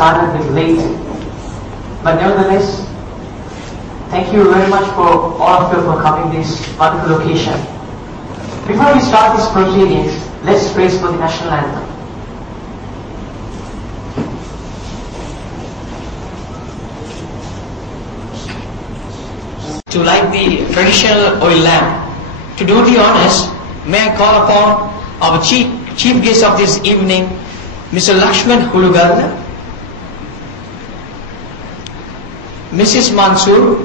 Started a bit late, but nevertheless, thank you very much for all of you for coming this wonderful occasion. Before we start these proceedings, let's praise for the national anthem. To light the traditional oil lamp. To do the honors, may I call upon our chief guest of this evening, Mr. Lakshman Hulugal, Mrs. Mansoor,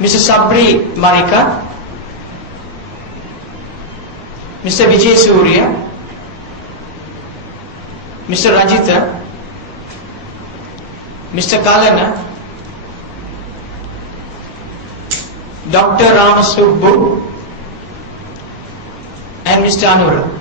Mr. Sabri Marika, Mr. Vijay Surya, Mr. Rajita, Mr. Kalana, Dr. Ramasubbu, and Mr. Anura.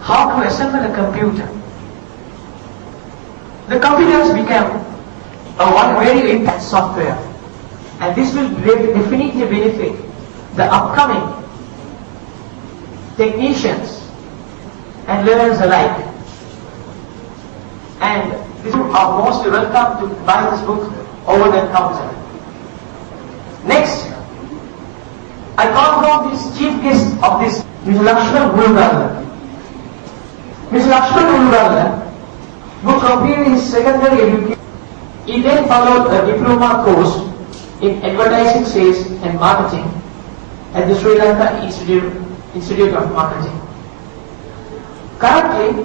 How to assemble a computer. The computers became one very important software, and this will definitely benefit the upcoming technicians and learners alike. And you are most welcome to buy this book over the counter. Next, I call from this chief guest of this, Mr. Lakshman Hulugal. Mr. Lakshman Hulugal, who completed his secondary education, he then followed a diploma course in advertising, sales and marketing at the Sri Lanka Institute of Marketing. Currently,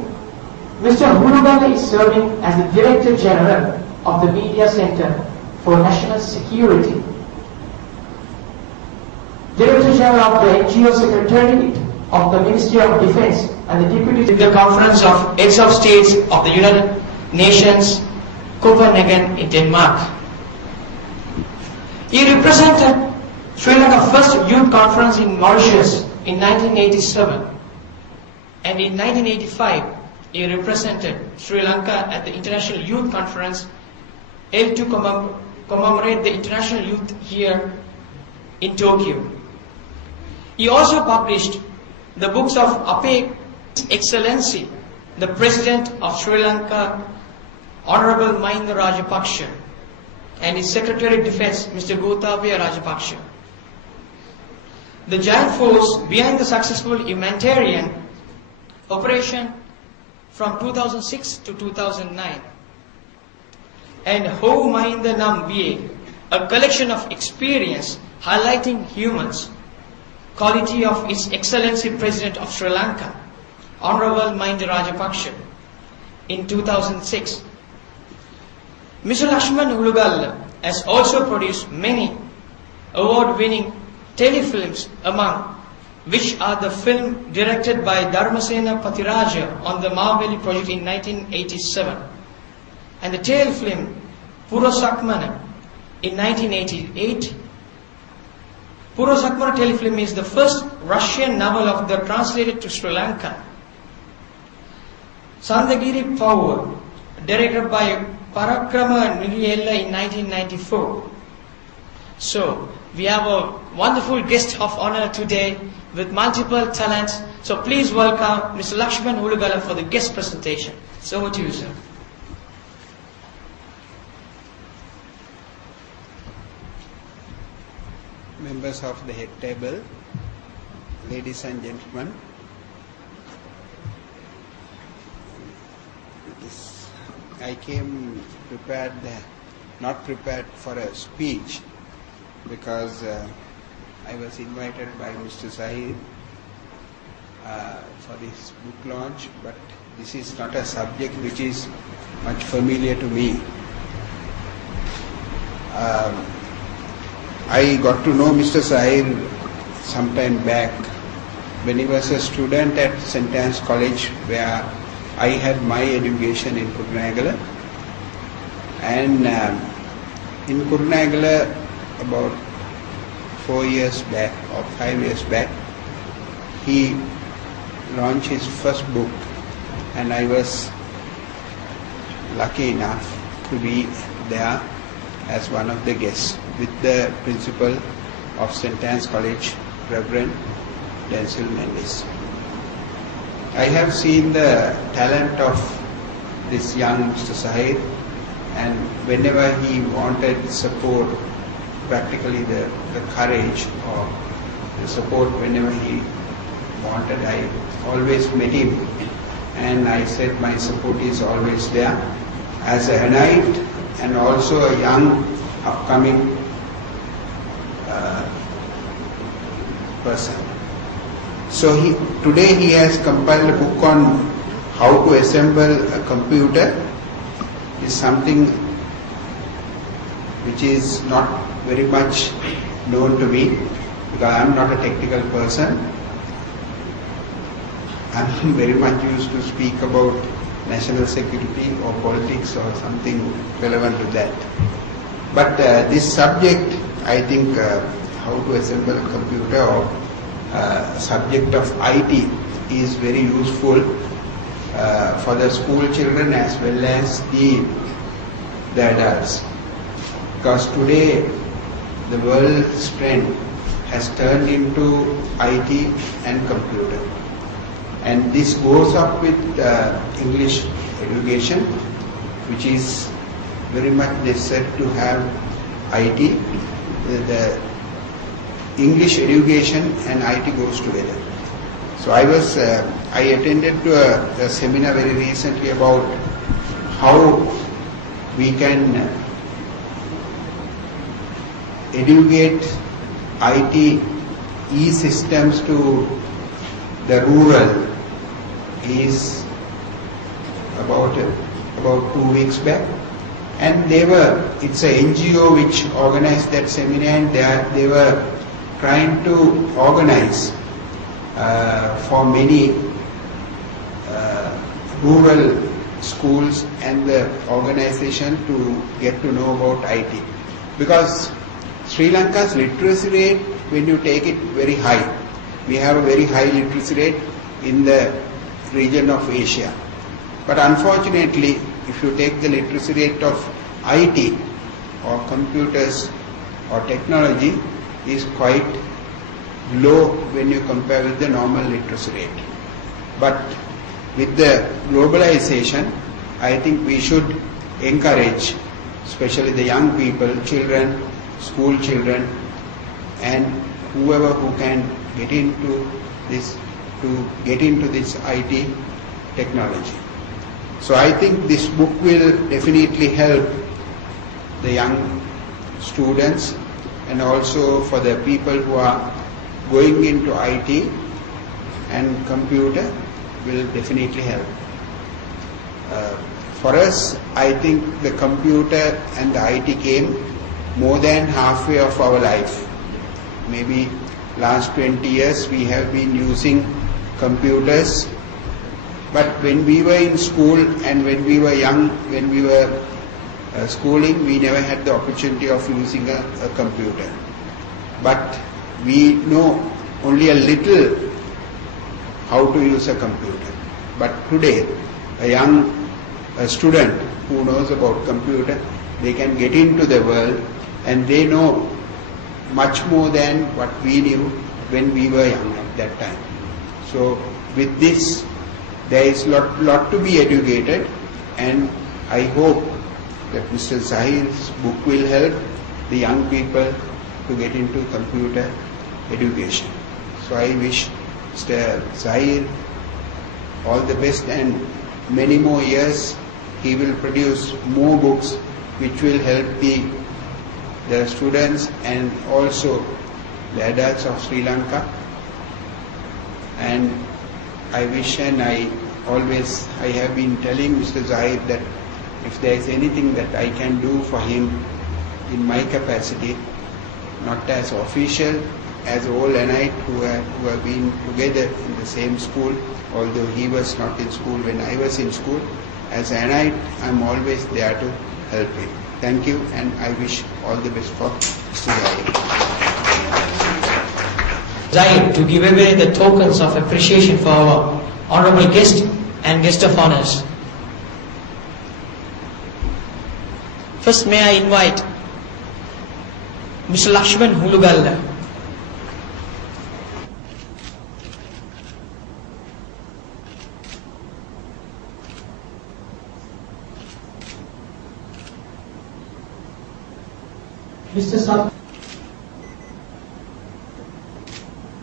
Mr. Hulugal is serving as the Director General of the Media Center for National Security, Director General of the NGO Secretariat of the Ministry of Defense, and the Deputy to the Conference of Heads of States of the United Nations, Copenhagen in Denmark. He represented Sri Lanka's first youth conference in Mauritius in 1987, and in 1985 he represented Sri Lanka at the International Youth Conference held to commemorate the International Youth Year in Tokyo. He also published the books of His Excellency, the President of Sri Lanka, Honorable Mahinda Rajapaksa, and his Secretary of Defense, Mr. Gotabaya Rajapaksa. The giant force behind the successful humanitarian operation from 2006 to 2009, and Ho Mahinda Nam VA, a collection of experience highlighting humans, quality of His Excellency President of Sri Lanka, Honorable Mahinda Rajapaksa, in 2006. Mr. Lakshman Hulugal has also produced many award-winning telefilms, among which are the film directed by Dharmasena Pathiraja on the Mahabali project in 1987, and the telefilm Purosakmana in 1988. Purosakmana telefilm is the first Russian novel of the translated to Sri Lanka. Sandagiri Power, directed by Parakrama Nigiyella in 1994. So, we have a wonderful guest of honor today with multiple talents. So please welcome Mr. Lakshman Ulugala for the guest presentation. So over to you, sir. Members of the head table, ladies and gentlemen, I came prepared, not prepared for a speech, because I was invited by Mr. Zaheer for this book launch, but this is not a subject which is much familiar to me. I got to know Mr. Zaheer some time back when he was a student at St. Anne's College, where I had my education in Kurunegala. And in Kurunegala, about 4 years back or 5 years back, he launched his first book, and I was lucky enough to be there as one of the guests with the principal of St. Anne's College, Reverend Denzel Mendes. I have seen the talent of this young Mr. Zaheer, and whenever he wanted support, practically the courage or the support whenever he wanted, I always met him, and I said my support is always there as a knight and also a young upcoming person. So today he has compiled a book on how to assemble a computer. Is something which is not very much known to me, because I am not a technical person. I am very much used to speak about national security or politics or something relevant to that. But this subject, I think, how to assemble a computer or subject of IT is very useful for the school children as well as the adults. Because today the world's trend has turned into IT and computer. And this goes up with English education, which is very much necessary to have IT. The English education and IT goes together. So I attended to a seminar very recently about how we can educate IT e-systems to the rural. Is about 2 weeks back, and it's a NGO which organized that seminar, and they were trying to organize for many rural schools and the organization to get to know about IT. Because Sri Lanka's literacy rate, when you take it very high, we have a very high literacy rate in the region of Asia. But unfortunately, if you take the literacy rate of IT or computers or technology, is quite low when you compare with the normal literacy rate. But with the globalization, I think we should encourage, especially the young people, children, school children, and whoever who can get into this, to get into this IT technology. So I think this book will definitely help the young students, and also for the people who are going into IT and computer will definitely help. For us, I think the computer and the IT came more than halfway of our life. Maybe last 20 years we have been using computers. But when we were in school and when we were young, when we were schooling, we never had the opportunity of using a computer. But we know only a little how to use a computer. But today, a student who knows about computer, they can get into the world and they know much more than what we knew when we were young at that time. So with this, there is lot to be educated, and I hope that Mr. Zaheer's book will help the young people to get into computer education. So I wish Mr. Zaheer all the best, and many more years he will produce more books which will help the students and also the adults of Sri Lanka. And I wish, and I have been telling Mr. Zaheer that if there is anything that I can do for him in my capacity, not as official, as all NIT who have been together in the same school, although he was not in school when I was in school, as NIT, I am always there to help him. Thank you, and I wish all the best for Mr. Zaheer. Zaheer, to give away the tokens of appreciation for our honorable guest and guest of honors. First, may I invite Mr. Lakshman Hulugal. Mr. Sab,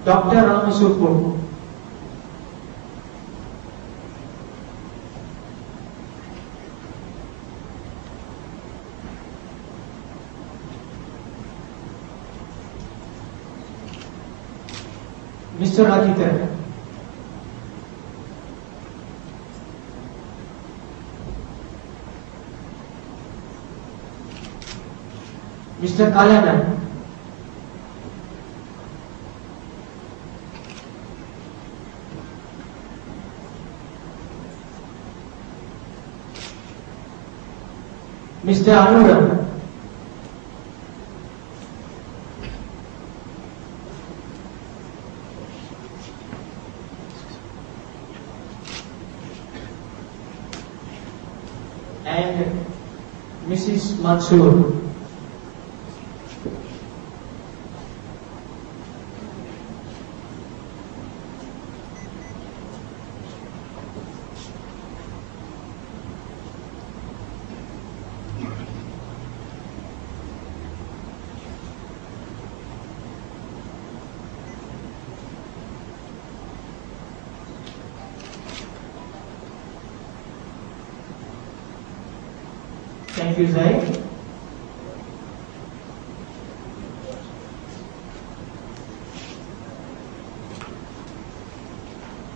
Dr. Ramasupu, Mr. Aditya, Mr. Kalyanan, Mr. Anuram, and Mrs. Mansoor. Thank you, Zaheer.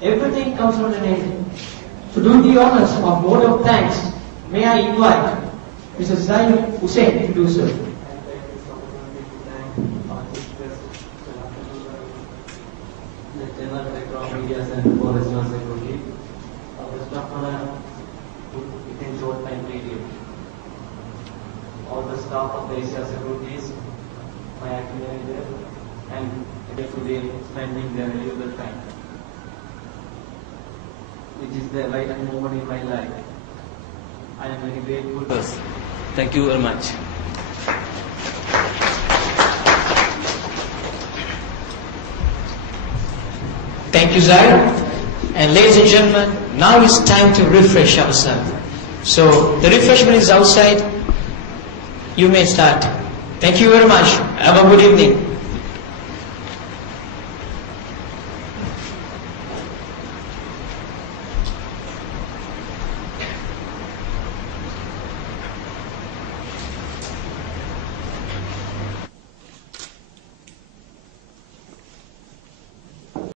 Everything comes from an end. To do the honors of vote of thanks, may I invite Mr. Zaheer Hussain to do so. All the staff of the Asia Securities, my academy there, and today spending their valuable time, which is the right moment in my life. I am very grateful. Thank you very much. Thank you, Zaheer. And ladies and gentlemen, now it's time to refresh ourselves. So the refreshment is outside. You may start. Thank you very much. Have a good evening.